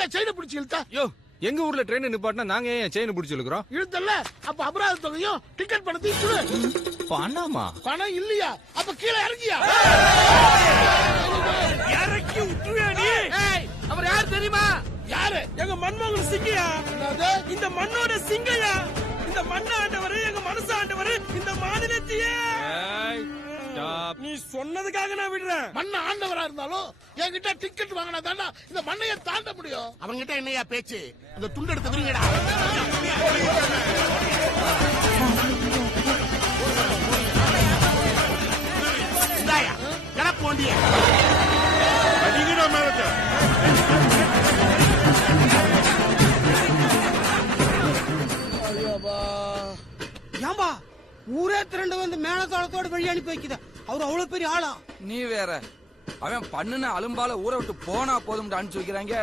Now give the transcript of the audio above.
எதுக்கா செயினை பிடிச்சி இழுத்தா? யோ, எங்க ஊர்ல ட்ரெயின் நிப்பாட்டினா நாங்க ஏன் செயின் பிடிச்சி இழுக்கிறோம்? இழுத்தல்ல, அப்ப அபராத தொகையும் டிக்கெட் பணத்தையும் கொடு. பணமா? பணம் இல்லையா? அப்ப கீழே இறங்கியா? இறக்கி விட்டுருவியா நீ? அவர் யார் தெரியுமா? யாரு? எங்க மன்மோகன் சிங்கையா? என்னது? இந்த மண்ணோட சிங்கையா? இந்த மண்ண ஆண்டவரு, எங்க மனசு ஆண்டவரு, இந்த மாநிலத்தையே. நீ சொன்னதுக்காக நான் விடுறேன். மண்ண ஆண்டவரா இருந்தாலும் என்கிட்ட டிக்கெட் வாங்கினா தானே இந்த மண்ணைய தாண்ட முடியும். அவங்கிட்ட என்னையா பேச்சு? அந்த துண்டு எடுத்து விடுங்கடா. இந்தாயா கிளப்பு வண்டிய. அடிங்கடா மேலத்தை. ஏம்பா ஊரே திரண்டு வந்து மேலத்தாளத்தோட வழி அனுப்பி வைக்குது. அவர் அவ்வளவு பெரிய ஆளா? நீ வேற, அவன் பண்ணுன அலும்பால ஊரை விட்டு போனா போதும் அனுப்பிச்சு வைக்கிறாங்க.